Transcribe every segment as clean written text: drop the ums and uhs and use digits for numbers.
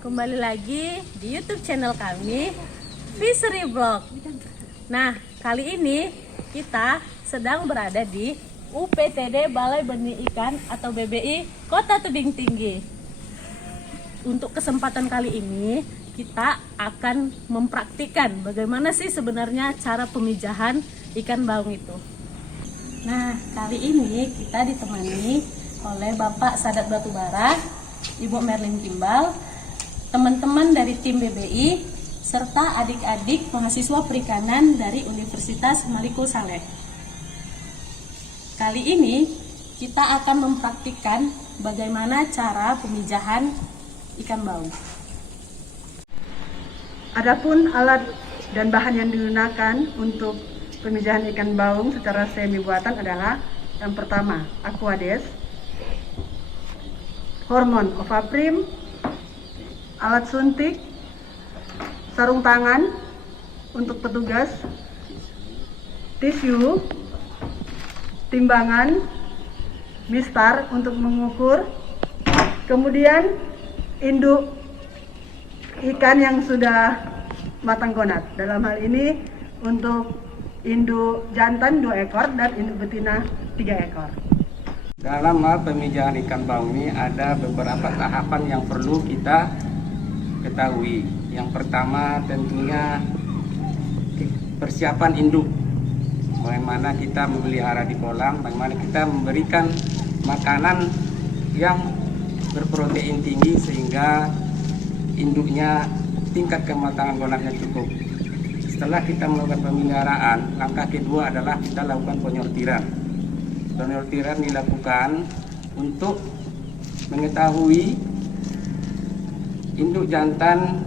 kembali lagi di YouTube channel kami, Fishery Vlog. Nah, kali ini kita sedang berada di UPTD Balai Benih Ikan atau BBI Kota Tebing Tinggi. Untuk kesempatan kali ini, kita akan mempraktikkan bagaimana sih sebenarnya cara pemijahan ikan baung itu. Nah, kali ini kita ditemani oleh Bapak Sadat Batubara, Ibu Merlin Kimbal, teman-teman dari tim BBI, serta adik-adik mahasiswa perikanan dari Universitas Malikul Saleh. Kali ini kita akan mempraktikkan bagaimana cara pemijahan ikan baung. Adapun alat dan bahan yang digunakan untuk pemijahan ikan baung secara semi buatan adalah yang pertama, Aquades, hormon Ovaprim, alat suntik, sarung tangan untuk petugas, tisu, timbangan, mistar untuk mengukur, kemudian induk ikan yang sudah matang gonat. Dalam hal ini untuk induk jantan 2 ekor dan induk betina 3 ekor. Dalam hal pemijahan ikan baung ini ada beberapa tahapan yang perlu kita ketahui. Yang pertama tentunya persiapan induk. Bagaimana kita memelihara di kolam, bagaimana kita memberikan makanan yang berprotein tinggi sehingga induknya tingkat kematangan gonatnya cukup. Setelah kita melakukan pemeliharaan, langkah kedua adalah kita lakukan penyortiran. Penyortiran dilakukan untuk mengetahui induk jantan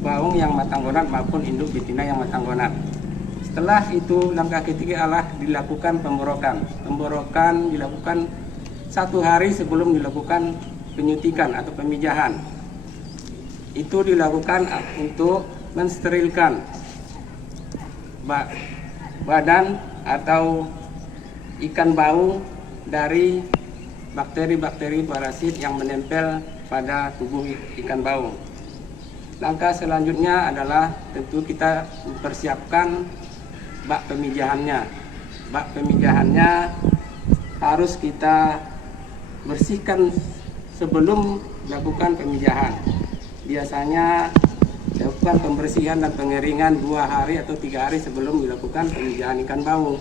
baung yang matang gonat maupun induk betina yang matang gonat. Setelah itu langkah ketiga adalah dilakukan pemborokan. Pemborokan dilakukan 1 hari sebelum dilakukan penyuntikan atau pemijahan. Itu dilakukan untuk mensterilkan badan atau ikan baung dari bakteri-bakteri parasit yang menempel pada tubuh ikan baung. Langkah selanjutnya adalah tentu kita mempersiapkan bak pemijahannya. Bak pemijahannya harus kita bersihkan sebelum melakukan pemijahan. Biasanya dilakukan pembersihan dan pengeringan 2 hari atau 3 hari sebelum dilakukan pemijahan ikan baung.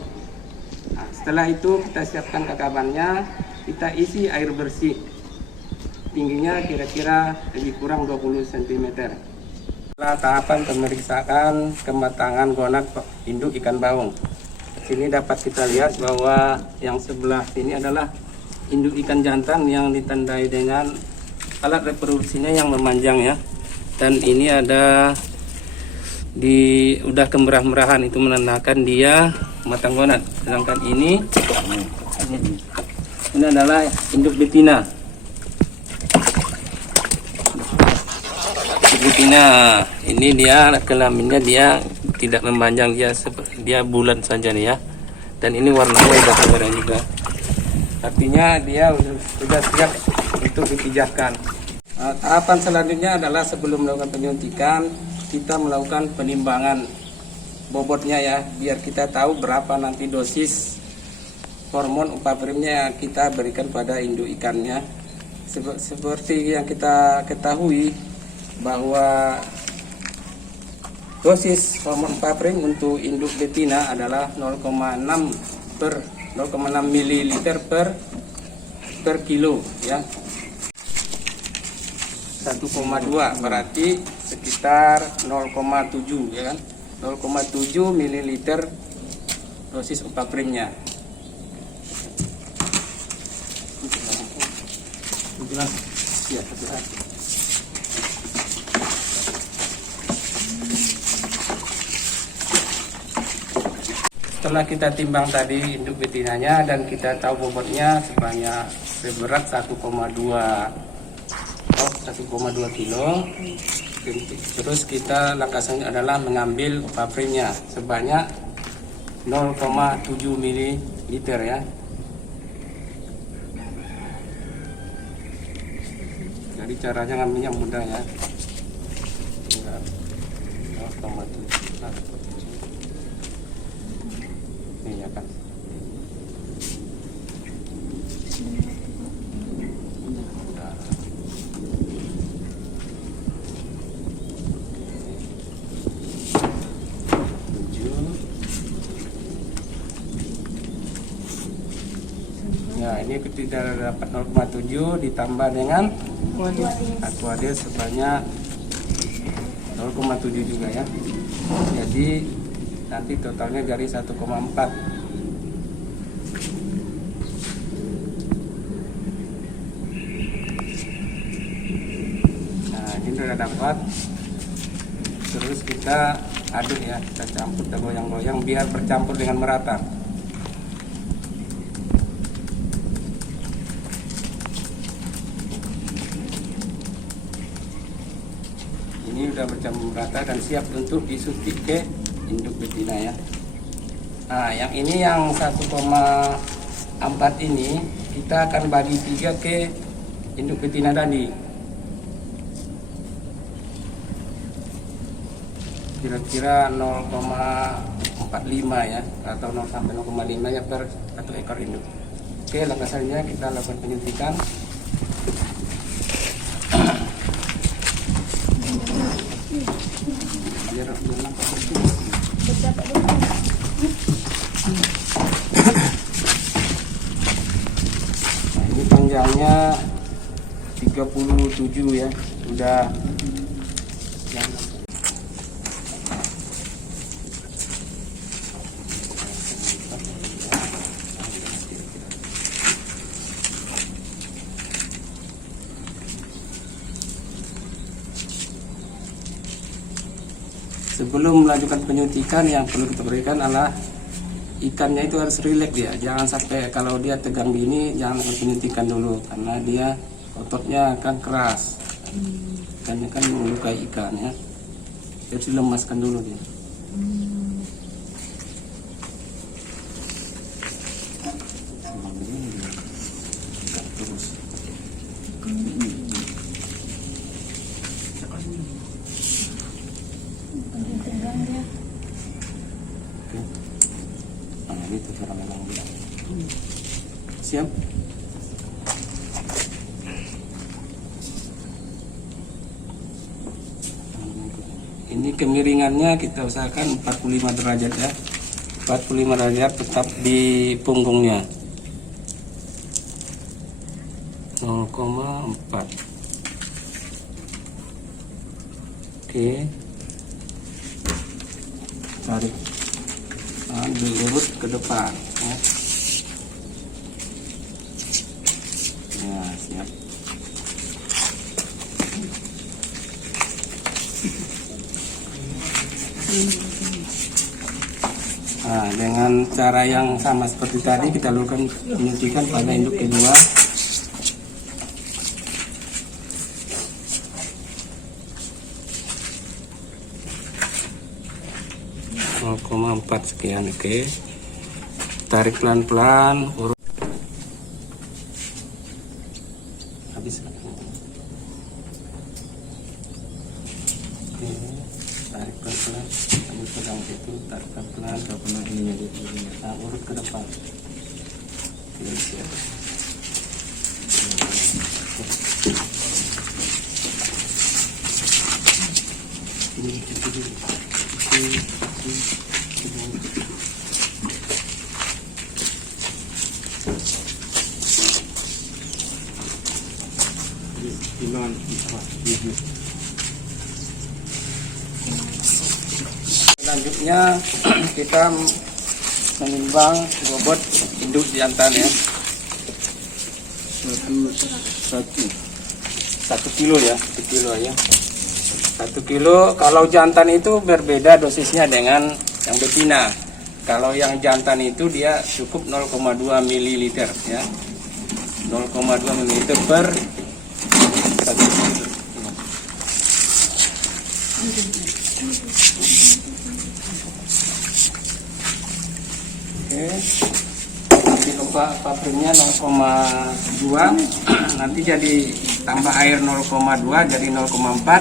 Nah, setelah itu kita siapkan kakabannya, kita isi air bersih. Tingginya kira-kira lebih kurang 20 cm. Setelah tahapan pemeriksaan kematangan gonat induk ikan baung. Sini dapat kita lihat bahwa yang sebelah sini adalah induk ikan jantan yang ditandai dengan alat reproduksinya yang memanjang ya. Dan ini ada udah kemerah-merahan, itu menandakan dia matang gonat. Sedangkan ini adalah induk betina. Betina ini dia kelaminnya dia tidak memanjang, dia bulat saja nih ya. Dan ini warnanya udah kemerah juga. Artinya dia sudah siap untuk dipijahkan. Tahapan selanjutnya adalah sebelum melakukan penyuntikan, kita melakukan penimbangan bobotnya ya, biar kita tahu berapa nanti dosis hormon upaprimnya yang kita berikan pada induk ikannya. Seperti yang kita ketahui bahwa dosis hormon upaprim untuk induk betina adalah 0,6 ml per kilo ya. 1,2 berarti sekitar 0,7 ya kan, 0,7 ml dosis upaprimnya. Ya, setelah kita timbang tadi induk betinanya dan kita tahu bobotnya sebanyak seberat 1,2 kilo. Terus kita langkah selanjutnya adalah mengambil upaprimnya sebanyak 0,7 ml ya. Jadi caranya ngambilnya mudah ya. Tinggal 0,7. Ini ya kan. Nah, ini ketika dapat 0,7 ditambah dengan aquadil sebanyak 0,7 juga ya. Jadi nanti totalnya dari 1,4. Nah, ini sudah dapat. Terus kita aduk ya, kita campur, kita goyang-goyang biar bercampur dengan merata. Ini udah bercampur merata dan siap untuk disuntik ke induk betina ya. Nah, yang ini yang 1,4 ini kita akan bagi 3 ke induk betina tadi. Kira-kira 0,45 ya, atau 0 sampai 0,5 ya per 1 ekor induk. Oke, langkah selanjutnya kita lakukan penyuntikan. Nah, ini panjangnya 37 ya, sudah sebelum melanjutkan penyuntikan yang perlu kita berikan adalah ikannya itu harus rileks dia, jangan sampai kalau dia tegang gini jangan lakukan penyuntikan dulu karena dia ototnya akan keras, ikannya kan melukai ikan ya, jadi dilemaskan dulu dia. Ini tuh cara memang dia. Siap. Ini kemiringannya kita usahakan 45 derajat ya. 45 derajat tetap di punggungnya. 0,4. Oke. Tarik. Dilurus ke depan ya. Ya, siap. Nah, dengan cara yang sama seperti tadi kita lakukan penyuntikan pada induk kedua. .4 sekian, oke. Tarik pelan-pelan, urut. Habis. Oke, tarik pelan-pelan. Ambil pegang itu, tarik pelan-pelan ke pelan ininya gitu. Nah, urut ke depan. Oke, siap. Selanjutnya kita menimbang bobot induk jantan ya. 1 kilo ya, 1 kilo ya. 1 kilo. Kalau jantan itu berbeda dosisnya dengan yang betina. Kalau yang jantan itu dia cukup 0,2 ml ya. 0,2 ml per 1 kilo. Oke, nanti lupa pabriknya 0,2 nanti jadi tambah air 0,2 jadi 0,4.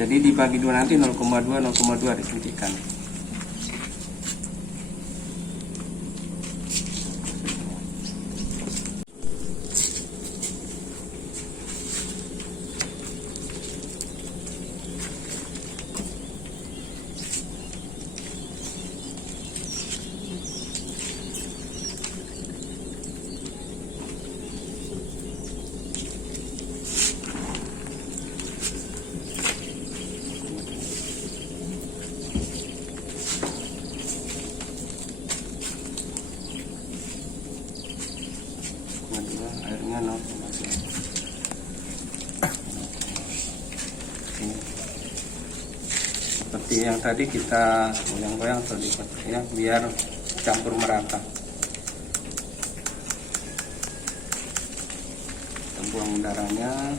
Jadi dibagi dua nanti 0,2 disuntikan. Airnya 0,2. Seperti yang tadi kita goyang-goyang atau ya, biar campur merata. Kita buang darahnya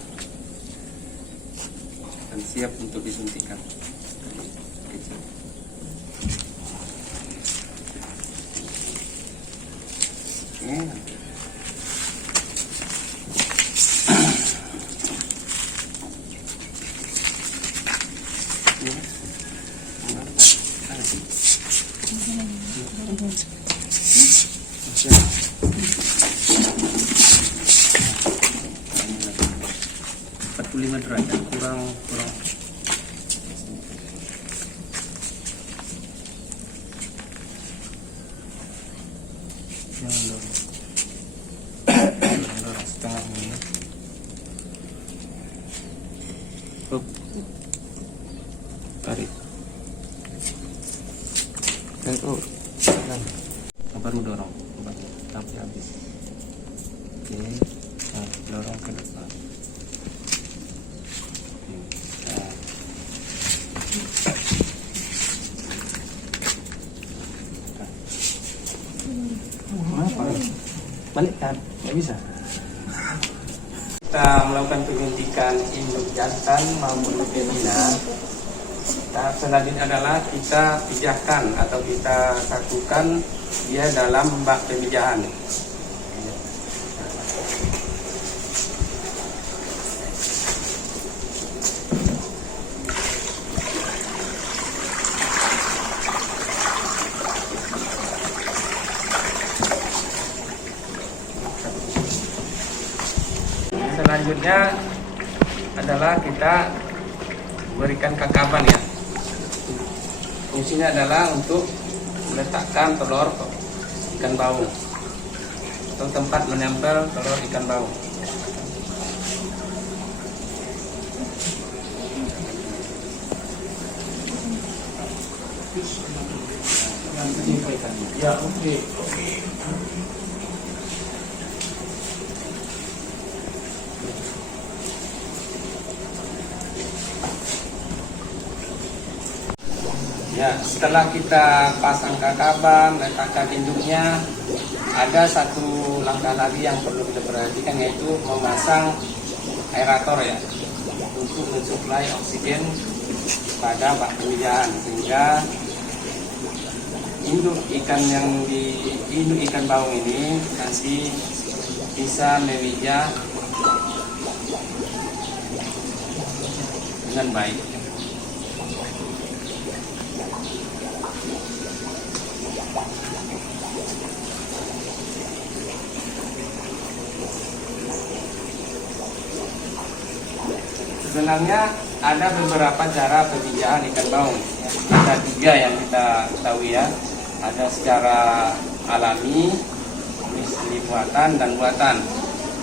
dan siap untuk disuntikan. Oke. Lima derajat kurang jangan dorong setengah menit. Tarik baru dorong tapi habis. Oke, nah, dorong ke depan. Balikkan, nggak bisa. Kita melakukan penyuntikan induk jantan maupun betina. Tahap selanjutnya adalah kita pijahkan atau kita satukan dia dalam bak pemijahan. Selanjutnya adalah kita berikan kakaban ya. Fungsinya adalah untuk meletakkan telur ikan baung atau tempat menempel telur ikan baung. Ya, oke. Ya, setelah kita pasang kakaban, letakkan induknya, ada satu langkah lagi yang perlu kita perhatikan, yaitu memasang aerator ya, untuk mensuplai oksigen pada bak pemijahan, sehingga induk ikan induk ikan baung ini nanti bisa memijah dengan baik. Sebenarnya ada beberapa cara pemijahan ikan baung. Ada 3 yang kita ketahui ya. Ada secara alami, ini buatan dan buatan.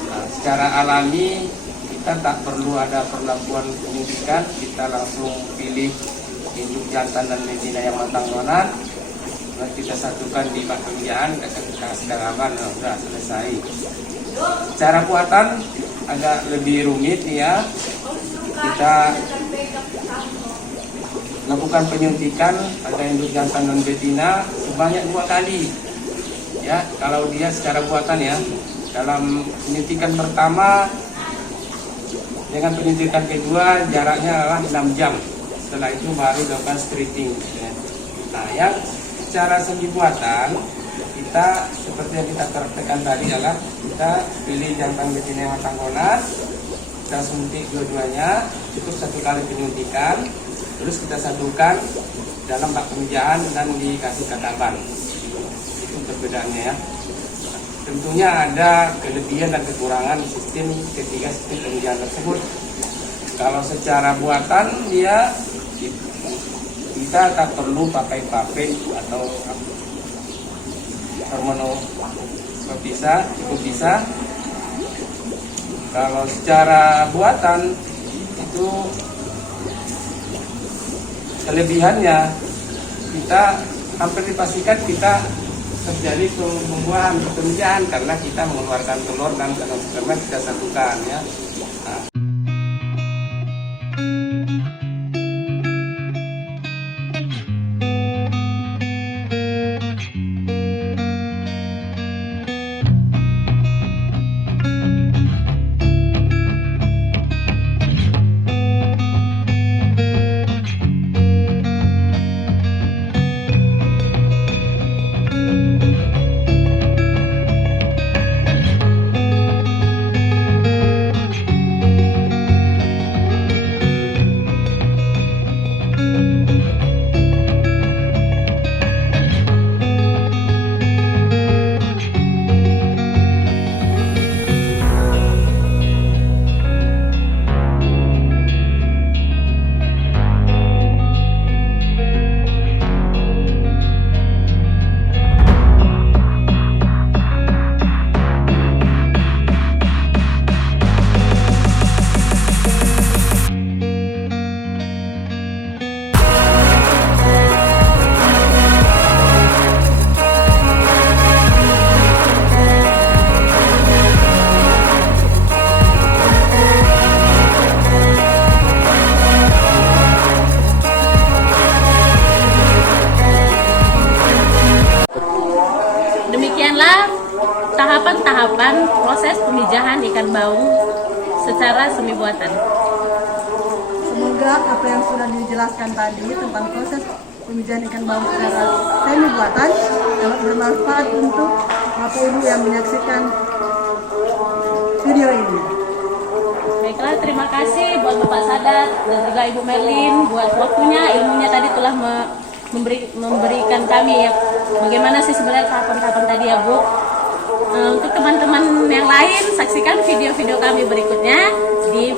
Nah, secara alami kita tak perlu ada perlakuan penyuntikan, kita langsung pilih induk jantan dan betina yang matang donat. Lalu kita satukan di bak pemijahan, kita kasih kakaban, sudah selesai. Cara buatan agak lebih rumit ya. Kita lakukan penyuntikan pada induk jantan dan betina sebanyak 2 kali ya, kalau dia secara buatan ya. Dalam penyuntikan pertama dengan penyuntikan kedua jaraknya adalah 6 jam. Setelah itu baru dilakukan stripping ya. Nah, yang secara semi buatan kita seperti yang kita praktekkan tadi adalah kita pilih jantan betina yang matang donat, kita suntik dua-duanya, cukup 1 kali penyuntikan, terus kita satukan dalam bak pemijahan dan dikasih tatapan. Itu perbedaannya ya. Tentunya ada kelebihan dan kekurangan sistem ketiga sistem pemijahan tersebut. Kalau secara buatan dia kita tak perlu pakai pape atau hormonopisah, cukup bisa. Kalau secara buatan itu kelebihannya kita hampir dipastikan kita terjadi pembuahan pemijahan karena kita mengeluarkan telur dan sperma kita satukan ya. Nah. Demikianlah tahapan-tahapan proses pemijahan ikan baung secara semi buatan. Semoga apa yang sudah dijelaskan tadi tentang proses pemijahan ikan baung secara semi buatan dapat bermanfaat untuk Bapak Ibu yang menyaksikan video ini. Baiklah, terima kasih buat Bapak Sadat dan juga Ibu Merlin buat waktunya, ilmunya tadi telah memberikan kami ya bagaimana sih sebenarnya tahapan-tahapan tadi ya Bu. Untuk teman-teman yang lain saksikan video-video kami berikutnya di